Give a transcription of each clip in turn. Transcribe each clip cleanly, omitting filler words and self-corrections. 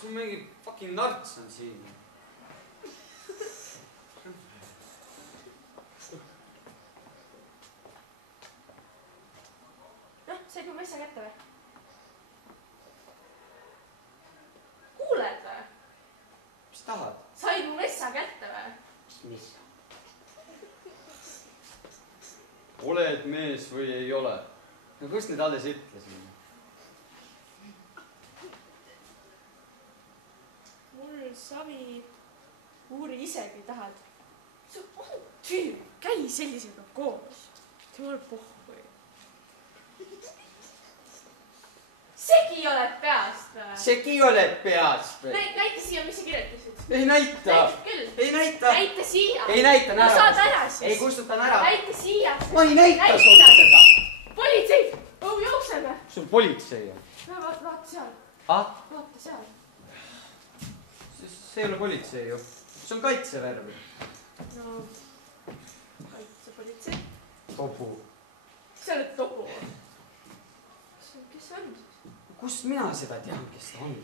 sul mingi fucking narts on siin. Noh, said mu messa kätte või? Kuuled või? Mis tahad? Said mu messa kätte või? Mis? Oled mees või ei ole? No kus nüüd alles ütlesin? Mul savi uuri isegi tahad. See on tüüp, käi sellisega koos. Temal pohhui. Segi oled peast või? Segi oled peast või? Näita siia, mis sa kirjutasid. Ei näita. Näita küll. Ei näita. Näita siia. Ei näita, no saad ära siis. Ei kustutan ära. Näita siia. Ma ei näita sulle seda. Politsei. Oh, jookseme. Sul politsei on. No, vaata seal. Ah? Vaata seal. See ei ole politsei ju. See on kaitsevärv. No, kaitsepolitsei. Tobu. Sa oled tobu. Kes see on siis? Kust mina seda tean, kes ta on?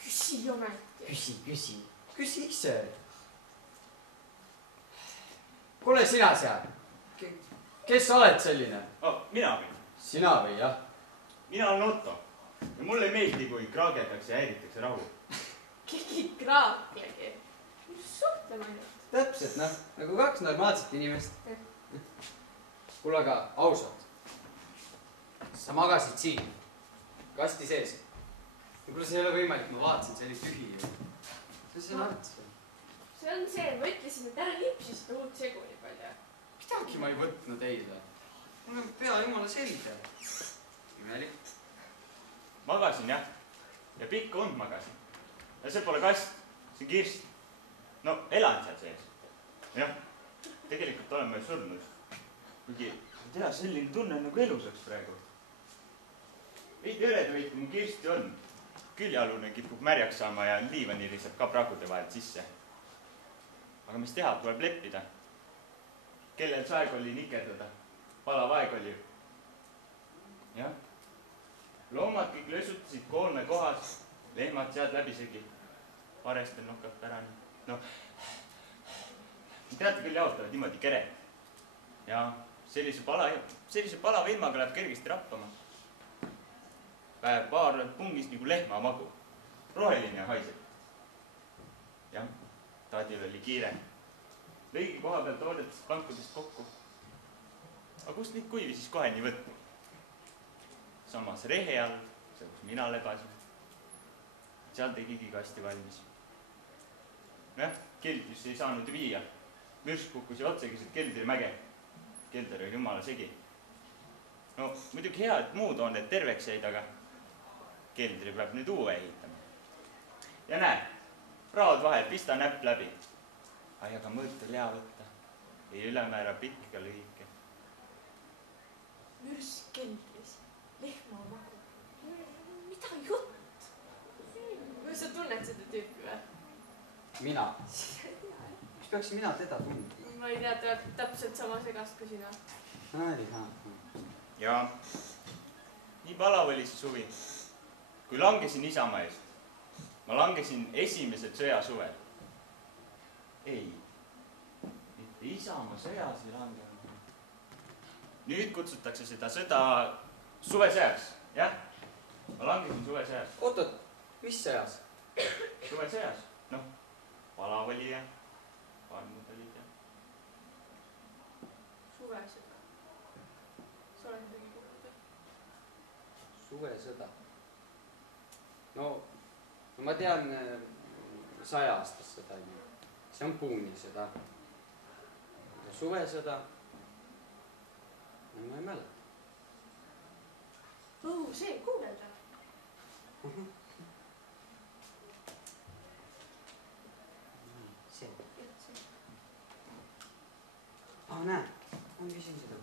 Küsi ometi. Küsi. Küsi ise. Kuule sina seal. Kes sa oled selline? Mina või? Sina või, jah? Mina olen Otto. Ja mulle ei meeldi, kui kraagetakse ja häiritakse rahu. Keegi kraaklegi. Suhtlema ainult. Täpselt, noh. Nagu kaks normaalset inimest. Kuule, aga ausalt. Sa magasid siin. Kasti sees. Kuule, see ei ole võimalik. Ma vaatasin, see oli tühi ju. See on arts. See on see, ma ütlesin, et ära lipsi seda uut segu nii palju. Midagi ma ei võtnud eile. Mul on pea jumala selge. Imelik. Magasin, jah. Ja pikka und magasin. Ja see pole kast. See on kirst. No, elan seal sees. Jah. Tegelikult olen ma ju surnud. Kuigi, ma tea, selline tunne nagu elus oleks praegu. Veidi õledavõitu mu kirsti on. Küljalune kipub märjaks saama ja liivani lihtsalt ka pragude vahelt sisse. Aga mis teha, tuleb leppida. Kellel saeg oli nikerdada? Palav aeg oli. Jah. Loomad kõik lösutasid koolme kohas. Lehmad sead läbisegi. Parestel nokad pärani. No, teate küll jaotavad niimoodi keret. Ja sellise palava ilmaga läheb kergesti rappama. Päev paar pungis nagu lehma magu. Roheline haiseb. Jah, taadil oli kiire. Lõigi koha peal toodetest pankudest kokku. Aga kust neid kuivi siis kohe nii võtnud? Samas rehe all, see kus mina lebasin. Seal tegigi kasti valmis. Jah, keldrisse ei saanud viia. Mürsk kukkus ja otsegiselt keldri mäge. Kelder oli jumala segi. No, muidugi hea, et muud on, et terveks jäid, aga keldri peab nüüd uue ehitama. Ja näe, raod vahel, pista näpp läbi. Ai, aga mõõt oli hea võtta. Ei ülemäära pikk ega lühike. Mürsk keldris. Lehma magu. Mida jutt? Sa tunned seda tüüpi või? Mina? Miks peaksin mina teda tundma? Ma ei tea, ta täpselt sama segast kui sina. Ja nii palav oli see suvi. Kui langesin Isamaa eest, ma langesin esimesed sõjasuvel. Ei, mitte Isamaa sõjas ei langenud. Nüüd kutsutakse seda sõda suvesõjaks, jah? Ma langesin suvesõjas. Oot, mis sõjas? Suvesõjas, noh, palav oli ja parmud olid ja. Suvesõda. Sa oled midagi kuulnud? Suvesõda. No ma tean 100-aastast sõda. See on puunisõda. Ja suvesõda. No ma ei mäleta. See kuuleda. See. Näe, ma küsin seda.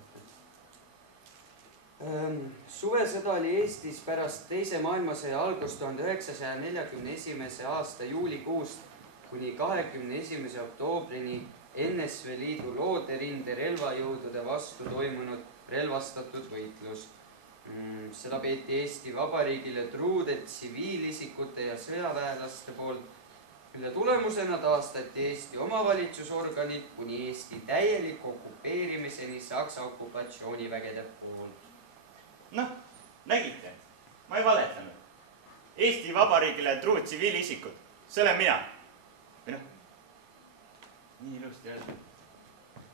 Suvesõda oli Eestis pärast teise maailmasõja algust 1941. aasta juulikuust kuni 21. oktoobrini NSV Liidu looderinde relvajõudude vastu toimunud relvastatud võitlus. Seda peeti Eesti Vabariigile truude tsiviilisikute ja sõjaväelaste poolt, mille tulemusena taastati Eesti omavalitsusorganid kuni Eesti täieliku okupeerimiseni Saksa okupatsioonivägede poolt. Noh, nägite, ma ei valetanud. Eesti Vabariigile truud tsiviilisikud, see olen mina. Või noh, nii ilusti öelda.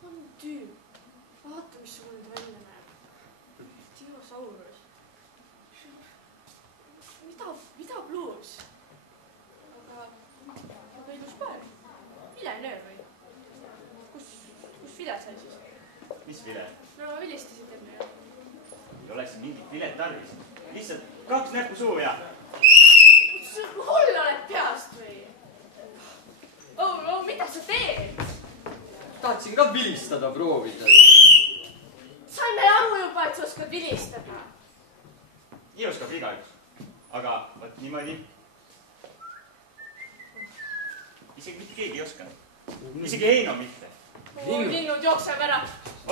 On tüüp. Vaata, mis sul nüüd välja näeb. Dinosaurus. Mida pluus? Aga ilus päev. Vilenöö või? Kus vile sai siis? Mis vile? No vilistasid enne. Ei ole siin mingit vilet tarvis. Lihtsalt 2 näppu suu ja... Hull oled peast või? Mida sa teed? Tahtsin ka vilistada proovida. Saime aru juba, et sa oskad vilistada. Nii oskab igaüks. Aga võt niimoodi. Isegi mitte keegi ei osanud. Isegi Heino mitte. Linnud jookseb ära.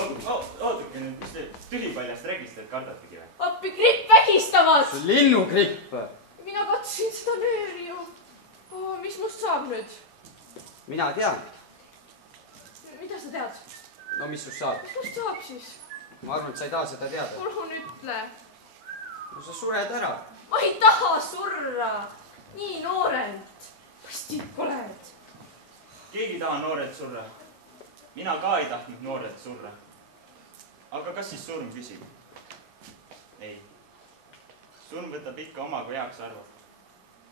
Ooduke nüüd, mis te tühipaljast rägistajat kardrategi või? Appi gripp vägistavad! See on linnugripp. Mina katsusin seda nööri ju. Mis must saab nüüd? Mina tean. Mida sa tead? No mis sust saab? Mis must saab siis? Ma arvan, et sa ei taha seda teada. Palun ütle. No sa sured ära. Ma ei taha surra. Nii noorelt. Vastik oled. Keegi ei taha noorelt surra. Mina ka ei tahtnud noorelt surra. Aga kas siis surm küsib? Ei. Surm võtab ikka omaga heaks arvab.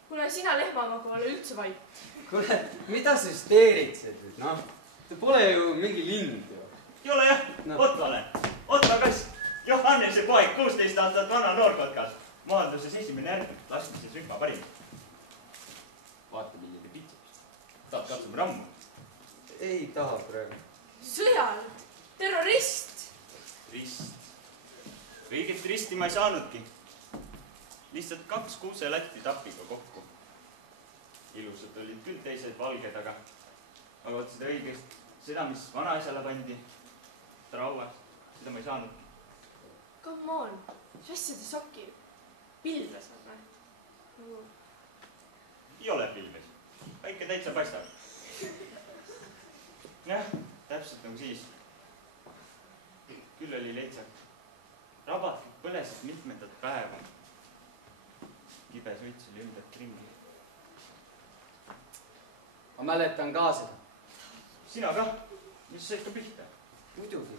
Kuule, sina lehmamaga ole üldse vait. Kuule, mida sa steeritsed nüüd, noh? See pole ju mingi lind ju. Ei ole jah, No. Otto olen. Otto kass. Johannese poeg, 16 aastat vana noorkotkas. Maanduses esimene järg, laskmises rühma parim. Vaata, milline pitsus. Tahad katsuma rammu? Ei taha praegu. Sõjal. Terrorist. Rist. Õiget risti ma ei saanudki. Lihtsalt 2 kuuselatti tapiga kokku. Ilusad olid küll teised valged, aga võt seda õigest, seda, mis vanaisale pandi, trauas, seda ma ei saanudki. Come on. Mis asja te sokib? Pilves on või? Ei ole pilves. Päike täitsa paistab. Jah, täpselt nagu siis. Küll oli leitsak. Rabatud põlesid mitmendat päeva. Kibe suits oli ümbert ringi. Ma mäletan ka seda. Sina ka? Mis sa ikka pihta? Muidugi.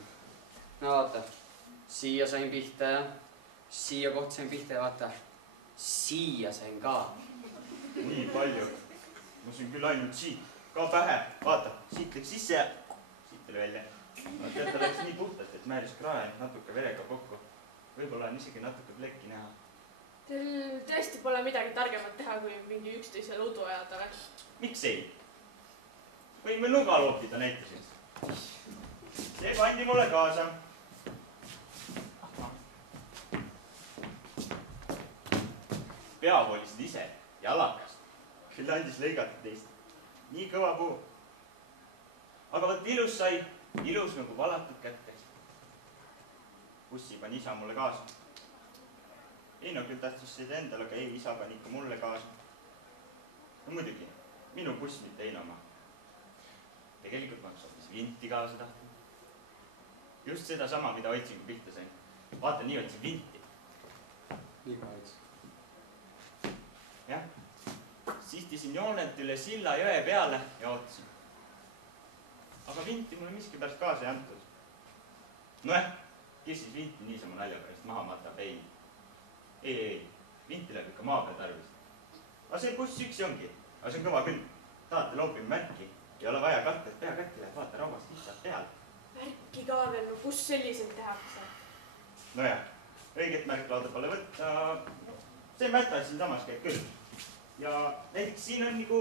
No vaata, siia sain pihta ja siia koht sain pihta ja vaata, siia sain ka. Nii palju. Ma sain küll ainult siit. Ka pähe. Vaata, siit läks sisse ja siit tuli välja. Tead, ta läks nii puhtalt, et määris krae natuke verega kokku. Võib-olla on isegi natuke plekki näha. Teil tõesti pole midagi targemat teha, kui mingi üksteisele udu ajada või? Miks ei? Võime nuga loopida näituseks. See pandi mulle kaasa. Pea volisid ise ja alakast. Küll andis lõigata teist. Nii kõva puu. Aga võt ilus sai, ilus nagu valatud kätte. Bussi pani isa mulle kaasa. Heino küll tähtsas seda endal, aga ei, isa pani ikka mulle kaasa. No muidugi, minu buss mitte Heino oma. Tegelikult ma soopis vinti kaasa tahtnud. Just seda sama, mida otsin, kui pihta sain. Vaata, nii otsin vinti. Nii kahjuks. Jah, sistisin joonelt üle silla jõe peale ja ootasin. Aga vinti mulle miskipärast kaasa ei antud. Nojah, kes siis vinti niisama nalja pärast maha matab? Ei, vinti läheb ikka maa peal tarvis. Aga see buss üksi ongi. Aga see on kõva küll. Tahate loopima märki. Ei ole vaja karta, et pea kätti läheb. Vaata, rauast lihtsalt peal. Märki ka veel, no kus selliselt tehakse? Nojah, õiget märklauda pole võtta. See mäta siin samas käib küll. Ja näiteks siin on nagu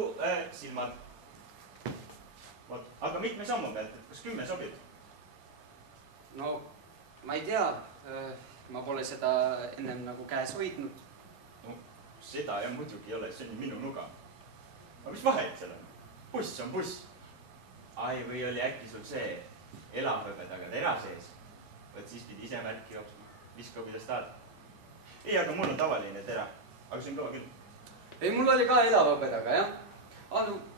silmad. Aga mitme sammu pealt, et kas 10 sobib? No, ma ei tea. Ma pole seda ennem nagu käes hoidnud. No, seda ja muidugi ei ole, see on minu nuga. Aga mis vahet seal on? Buss on buss. Ai, või oli äkki sul see elavhõbedaga tera sees? Võt siis pidi ise märki jooksma. Viska, kuidas tahad. ei, aga mul on tavaline tera. Aga see on kõva küll. Ei, mul oli ka elava hõbedaga, jah.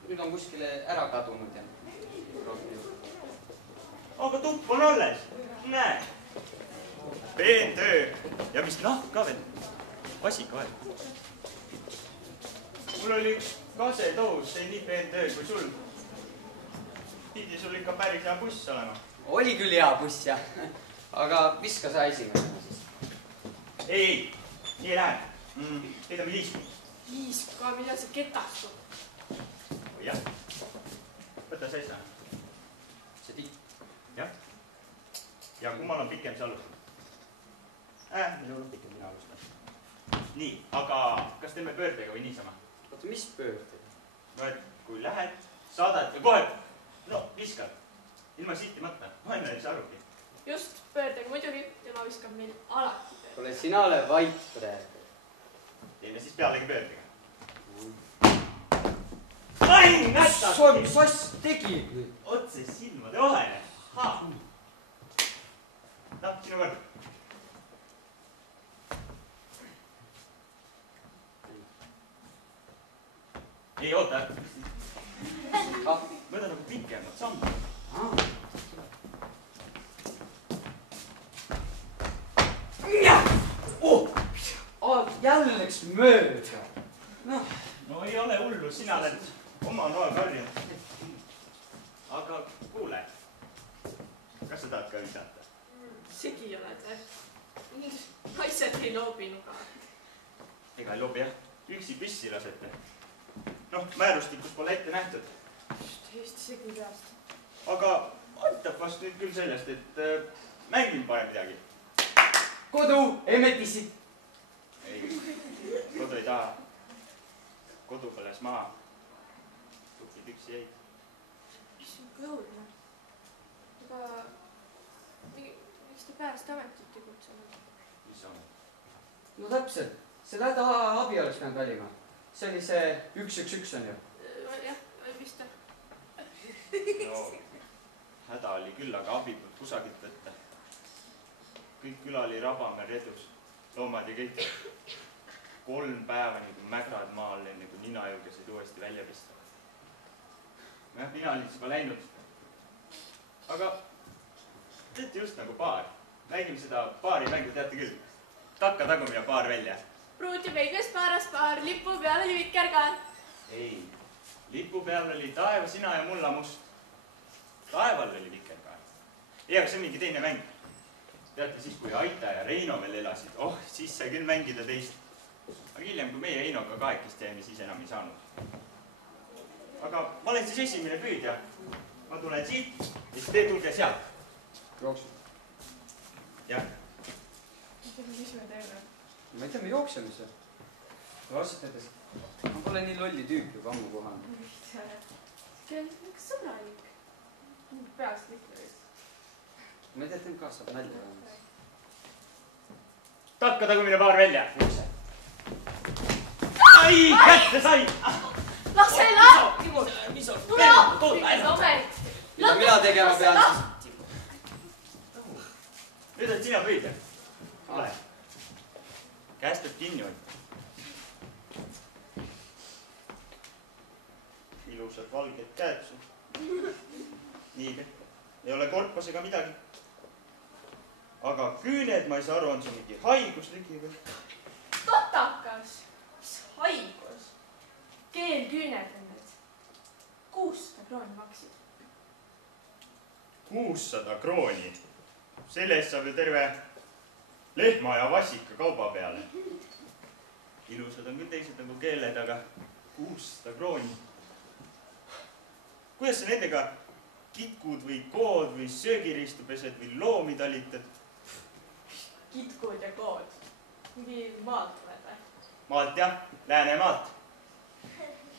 Nüüd on kuskile ära kadunud ja... Aga tupp on alles. Näe. Peentöö. Ja mis nahk ka veel. Vasika vahel. Mul oli üks kasetõus, see nii peentöö kui sul. Pidi sul ikka päris hea buss olema. Oli küll hea buss, jah. Aga viska sa esimesena siis. Ei, nii ei lähe. Heidame liisku. Liiska, mida see ketastub? Jah. Võta seisa. See tikk. Jah. Ja kummal on pikem, see alustab. Minul on pikem, mina alustan. Nii, aga kas teeme pöördega või niisama? Oota, mis pöördega? No, et kui lähed, saadad ja kohe, no, viskad. Ilma sihtimata. Ma enne ei saa arugi. Just, pöördega muidugi. Tema viskab meil alati pöördega. Kuule, sina ole vait praegu. Teeme siis pealegi pöördega. Ai, nätad! Mis asja tegid nüüd? Otse silmade vahele. No, sinu kord. Ei, oota. Võta nagu pikemad sammud. Jälle läks mööda. No ei ole hullu, sina oled oma noa karjunud. Aga kuule, kas sa tahad ka visata? Segi oled, naised ei loobi nuga. Ega ei loobi jah, üksi püssi lasete. Noh, määrustikus pole ette nähtud. Täiesti segi peast. Aga aitab vast nüüd küll sellest, et mängin parem midagi. Kodu, emetissid. Ei, kodu ei taha. Kodu põles maa. Tupid üksi jäid. Mis on kõudne? Aga miks te Päästeametit ei kutsunud? Mis amet? No täpselt, seda abi oleks pidanud valima. See oli see 111 on ju. Jah, vist. No, häda oli küll, aga abi polnud kusagilt võtta. Kõik küla oli Rabamäe redus. Loomad ja kõik 3 päeva nagu mägrad maal enne kui ninajõugesid uuesti välja pista. Jah, mina olin juba läinud. Aga teete just nagu paar. Mängime seda paari mängu, teate küll. Takka tagumine paar välja. Pruut ja peiglas paaras paar, lipu peal oli vikerkaar. Ei, lipu peal oli taeva, sina ja mulla must. Taeval oli vikerkaar. Ei, aga see on mingi teine mäng. Teate, siis kui Aita ja Reino veel elasid, siis sai küll mängida teist. Aga hiljem, kui meie Heinoga kahekest jäime, siis enam ei saanud. Aga ma olen siis esimene püüdja. Ma tulen siit, ja siis te tulge sealt. Jooksu. Jah. Mis me teeme? Ma ei tea, me jookseme seal. Vastat ütles, ma pole nii lolli tüüp juba ammu kohanud. Kell on sõbralik. Peast liikleris. Ma ei tea, et MK saab nalja vähemalt. Takka tagumine paar välja. Ai, kätte sai! Lase lahti! Mis on? Tule appi! Mida mina tegema pean siis? Nüüd oled sina püüdja. Ole. Käest peab kinni hoida. Ilusad valged käed sul. Nii, ei ole korpas ega midagi. Aga küüned, ma ei saa aru, on sul mingi haigusligi või? Totakas! Mis haigus? Keelküüned on need. 600 krooni maksid. 600 krooni. Selle eest saab ju terve lehma ja vassika kauba peale. Ilusad on küll teised nagu keeled, aga 600 krooni. Kuidas sa nendega kitkud või kood või söögiristupesed või loomi talitad? Kitkud ja kood. Mingi maalt oled või? Maalt jah, Läänemaalt.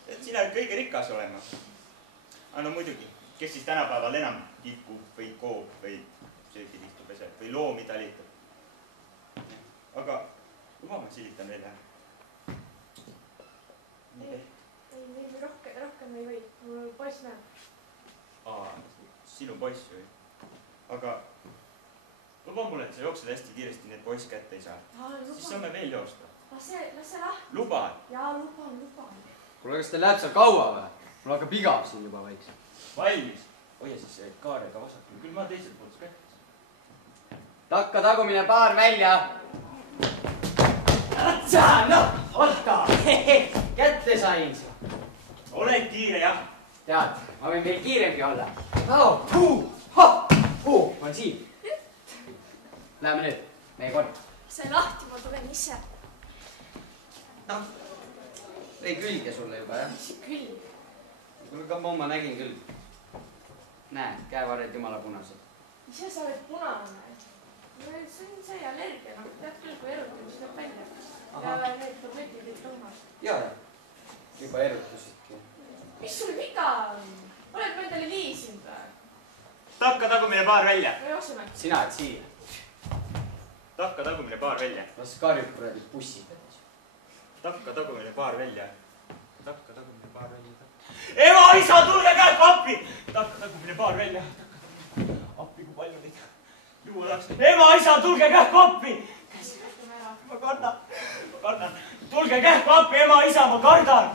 Et sina ikka õige rikas olema. Aga no muidugi, kes siis tänapäeval enam kitkub või koob või söögiristupesed või loomi talitab. Aga luba ma silitan veel jah. Ei, rohkem ei või. Mul poiss näeb. Sinu poiss või? Aga luba mulle, et sa jooksed hästi kiiresti, nii et poiss kätte ei saa. Siis saame veel joosta. Las see lahti. Luba. Jaa, luban. Kuule, kas teil läheb seal kaua või? Mul hakkab igav siin juba vaikselt. Valmis. Hoia siis kaarega vasakul. Küll ma teiselt poolt ka. Takka tagumine paar välja. Noh, oota. Kätte sain sa. Oled kiire, jah? Tead, ma võin veel kiiremgi olla. Ma olen siin. Läheme nüüd, meie kord. See lahti, ma tulen ise. Noh, ei külge sulle juba, jah? Küll. Kuule, ka ma nägin küll. Näe, käevarred jumala punased. Ise sa oled punane. See on see allergia, noh, tead küll, kui erutamine siis läheb välja. Ja need tabletid kõik lõumas. Jaa, juba erutusidki. Mis sul viga on? Oled ma endale liisinud või? Takka tagumine paar välja. Me jookseme. Sina et siia. Takka tagumine paar välja. Las karjub kuradi bussi pedas. Takka tagumine paar välja. Takka tagumine paar välja. Ema, isa, tulge käed appi! Takka tagumine paar välja. Appi, kui palju neid juua läks. Ema, isa, tulge kähku appi! Ma kardan. Tulge kähku appi, ema, isa, ma kardan.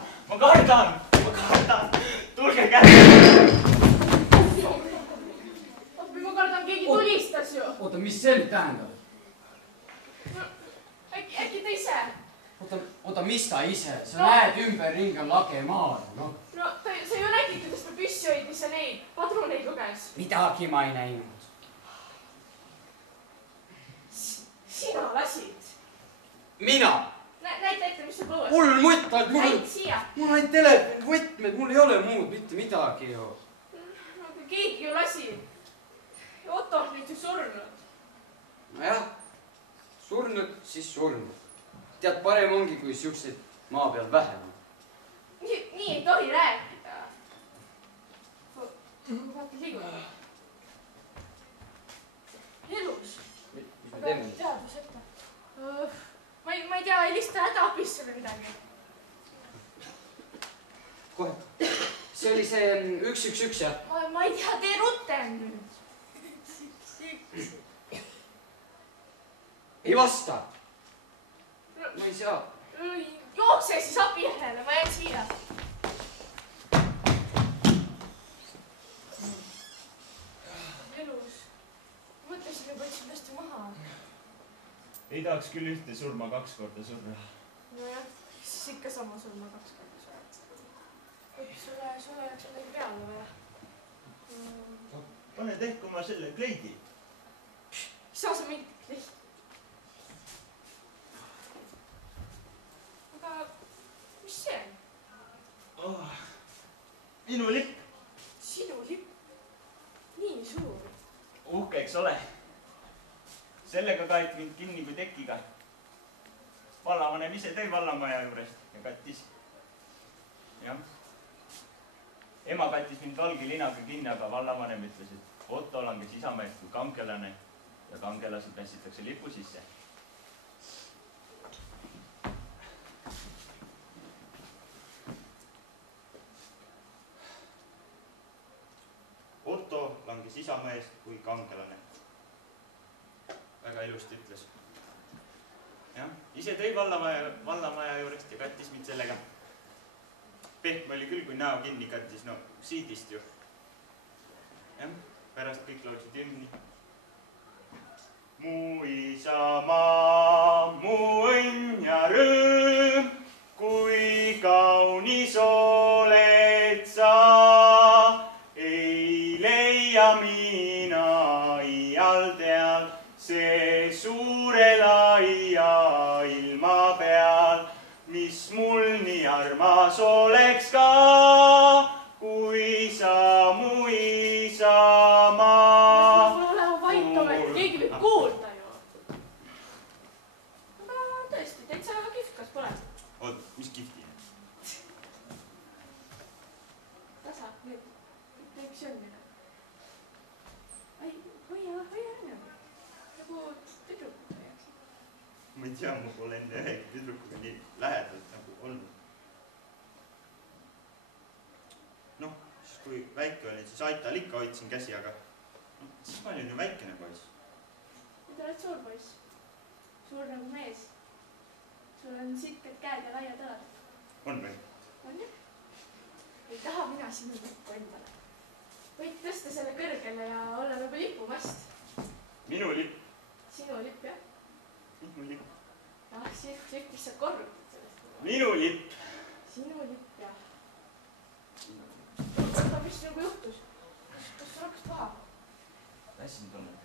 Tulge kähku. Ma kardan, keegi tulistas ju. Oota, mis see nüüd tähendab? Äkki ta ise? Oota, mis ta ise? Sa näed ümberringi on lage maal, noh. No, sa ju nägid, kuidas ta püssi hoidis ja neid padruneid luges. Midagi ma ei näinud. Sina lasid. Mina? Näita ette, mis sul põues. Mul on mutt, Näid siia. mul on ainult telefon, võtmed, mul ei ole muud mitte midagi ju. No, keegi ju lasi. Otto on nüüd ju surnud. Nojah, surnud, siis surnud. Tead, parem ongi, kui siukseid maa peal vähem. Nii ei tohi rääkida. Vaata, liiguda. Elus. Mis me teeme nüüd? Teadus ette. Ma ei tea, helista hädaabisse või midagi. Kohe. See oli see 111, jah? Ma ei tea, tee rutem nüüd. Ei vasta. Ma ei saa. Jookse siis abi järele, ma jään siia. Elus. Mõtlesin, et võtsin hästi maha. Ei tahaks küll ühte surma 2 korda surra. Nojah, siis ikka sama surma 2 korda surra. Sulle jääks midagi peale või? Pane tehku ma selle kleidi. Saa sa mingit kleidi? Aga mis see on? Minu lipp. Sinu lipp? Nii suur. Uhkeks ole. Sellega kaeti mind kinni kui tekiga. Vallavanem ise tõi vallamaja juurest ja kattis. Jah. Ema kattis mind valge linaga kinni, aga vallavanem ütles, et Otto langes Isamäest kui kangelane ja kangelased mässitakse lipu sisse. Otto langes Isamäest kui kangelane. Väga ilusti ütles. Jah, ise tõi vallamaja juurest ja kattis mind sellega. Pehme oli küll, kui näo kinni kattis, no siidist ju. Jah, pärast kõik laulsid hümni. Mu isamaa, mu õnn ja rõõm, kui kaunis oled sa, ei leia mina iial teal. See suure laia ilma peal, mis mul nii armas oleks ka, kui sa mu isamaa. Mul läheb vait ole, keegi võib kuulda ju. Aga tõesti, täitsa kihvt, kas pole? Oot, mis kihvti? Tasa, nüüd, teeb söömine. Ai, hoia enne. Nagu tüdrukud hoiaks. Ma ei tea, ma pole enne ühegi tüdrukuga nii lähedalt nagu olnud. Noh, siis kui väike olin, siis Aital ikka hoidsin käsi, aga siis ma olin ju väikene poiss. Te oled suur poiss. Suur nagu mees. Sul on sitkad käed ja laiad õlad. On või? On jah? Ei taha mina sinu lippu endale. Võid tõsta selle kõrgele ja olla nagu lipumast. Minu lipp. Sinu lipp, jah? Minu lipp. Jah, sinu lipp, mis sa korrutad sellest. Minu lipp. Sinu lipp, jah. Oota, mis nagu juhtus? Kas sul hakkas paha? Väsinud olnud.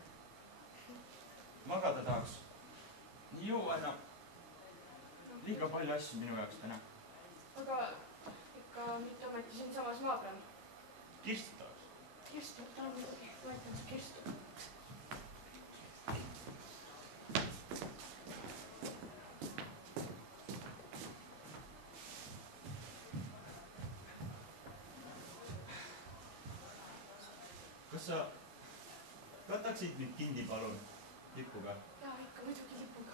Magada tahaks. Nii juua enam. Liiga palju asju minu jaoks täna. Aga ikka mitte ometi siin samas maa peal. Kirstu tahaks. Kirstu, tahan muidugi. Võetan su kirstu. Kas sa kataksid nüüd kinni, palun, lipuga? Jaa, ikka muidugi lipuga.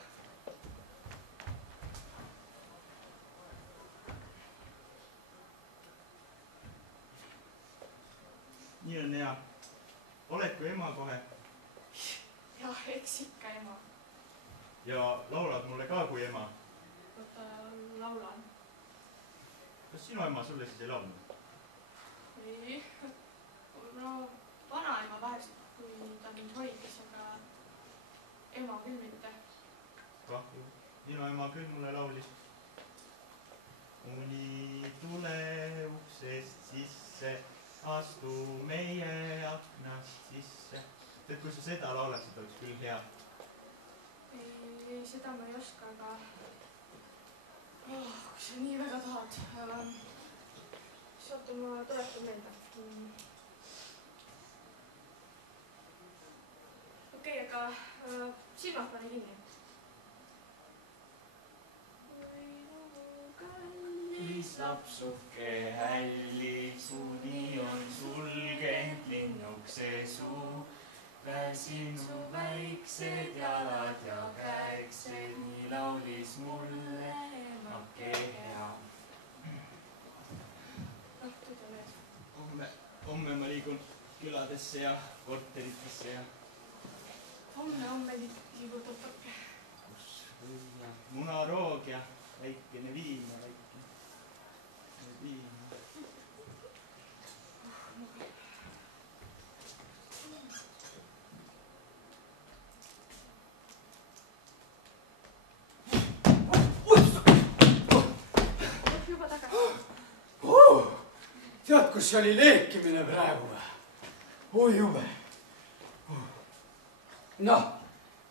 Nii on hea. Oled kui ema kohe. Jah, eks ikka ema. Ja laulad mulle ka kui ema. Oota, laulan. Kas sinu ema sulle siis ei laulnud? Ei. No, vanaema vahest, kui ta mind hoidis, aga ema küll mitte. Kahju. Minu ema küll mulle laulis. Uni tule uksest sisse, astu meie aknast sisse. Tead, kui sa seda laulaksid, oleks küll hea. Ei, seda ma ei oska, aga kui sa nii väga tahad. Siis oota, ma tuletan meelde. Okei, aga silmad pane kinni. Kallis lapsuke hälli, suni on sulgenud linnukse suu. Väsin su väiksed jalad ja käiksed, nii laulis mulle emake hea. Homme ma liigun küladesse ja korteritesse ja... Homme liigud õpake. Kus võia munaroog ja väikene viin ja väikene viin. Juba tagasi. Tead, kus oli leekimine praegu? Oi jube. Noh,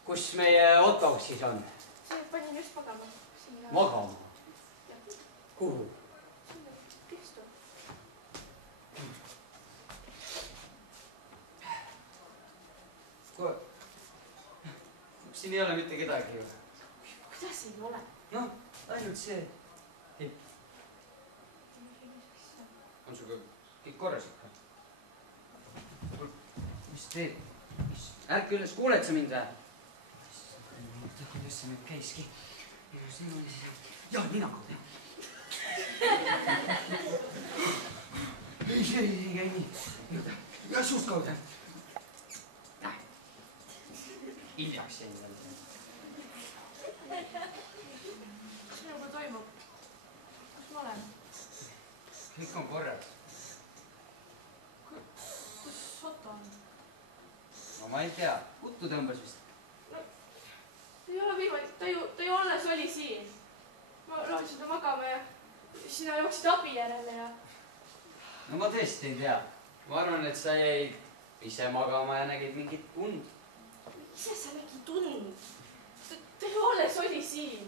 kus meie Otto siis on? See panin just magama. Magama? Kuhu? Sinna kirstu. Kuule, siin ei ole mitte kedagi ju. Kuidas ei ole? Noh, ainult see. On sul kõik korras ikka? Mis teed? Ärke üles, kuuled sa mind või? Kuidas see nüüd käiski? Jah, ninakud, jah. Ei, see ei käi nii. Ja suust kaudu. Hiljaks jäin veel. Mis minuga toimub? Kus ma olen? Kõik on korras. Kus Otto on? No ma ei tea, kuttu tõmbas vist. No, ei ole võimalik, ta ju alles oli siin. Ma laulsin ta magama ja sina jooksid abi järele ja... No ma tõesti ei tea. Ma arvan, et sa jäid ise magama ja nägid mingit tund. Ise sa nägid tund? Ta ju alles oli siin.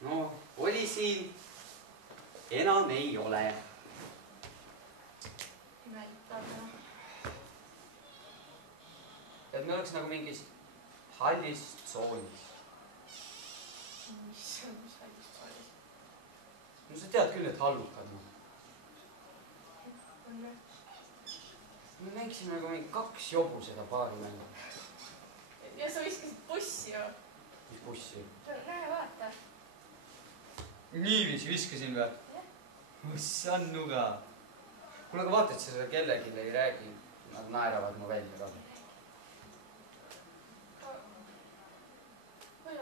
No, oli siin. Enam ei ole. Näitab. Et me oleks nagu mingis hallis tsoonis. Mis hallis tsoonis? No sa tead küll, et hallukad. Me mängisime nagu mingi 2 jobu seda paari mängu. Ja sa viskasid bussi ju. Mis bussi? Näe, vaata. Niiviisi viskasin või? Mõssan nuga. Kuule, aga vaata, et sa seda kellelegi ei räägi. Nad naeravad mu välja ka.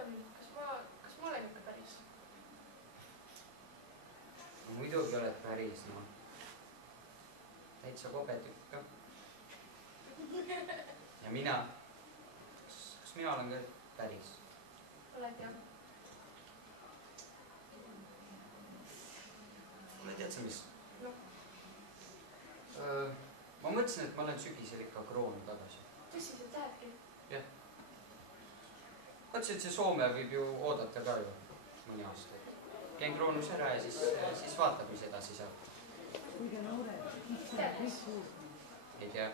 on, kas ma olen ikka päris? No muidugi oled päris, no. Täitsa kobe tükk ka. Ja mina, kas mina olen ka päris? Oled jah. Kuule, tead sa mis? No. Ma mõtlesin, et ma olen sügisel ikka Kroonu tagasi. Tõsiselt lähebki? Jah. Mõtlesin, et see Soome võib ju oodata ka ju mõni aasta. Käin Kroonus ära ja siis vaatab, mis edasi saab. Tead, mis? Ei tea.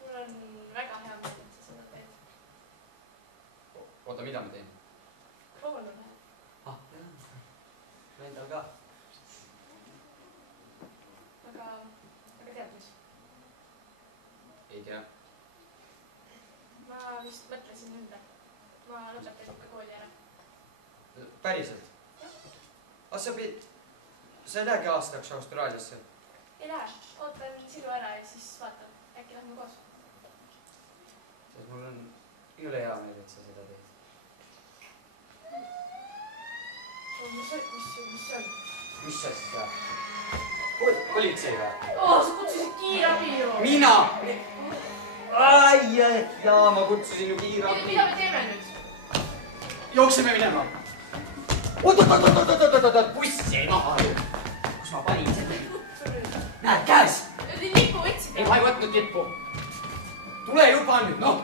Mul on väga hea mõte, et sa seda teed. Oota, mida ma teen? Kroon on hea. Ah, jah. Endal ka. Aga tead mis? Ei tea. Ma vist mõtlesin ümber. Ma lõpetan ikka kooli ära. Päriselt? Sa ei lähegi aastaks Austraaliasse? Ei lähe. Ootan sinu ära ja siis vaatan. Äkki lähme koos. Mul on üle hea meel, et sa seda teed. Mis see on? Mis sa siis tead? Politsei või? Sa kutsusid kiirabi ju! Mina! Jaa, ma kutsusin ju kiirabi. Mida me teeme nüüd? Jookseme minema. Oot, buss jäi maha. Kus ma panin selle? Näed, käes! Lipu võtsid? Ei, ma ei võtnud lippu. Tule juba nüüd, noh!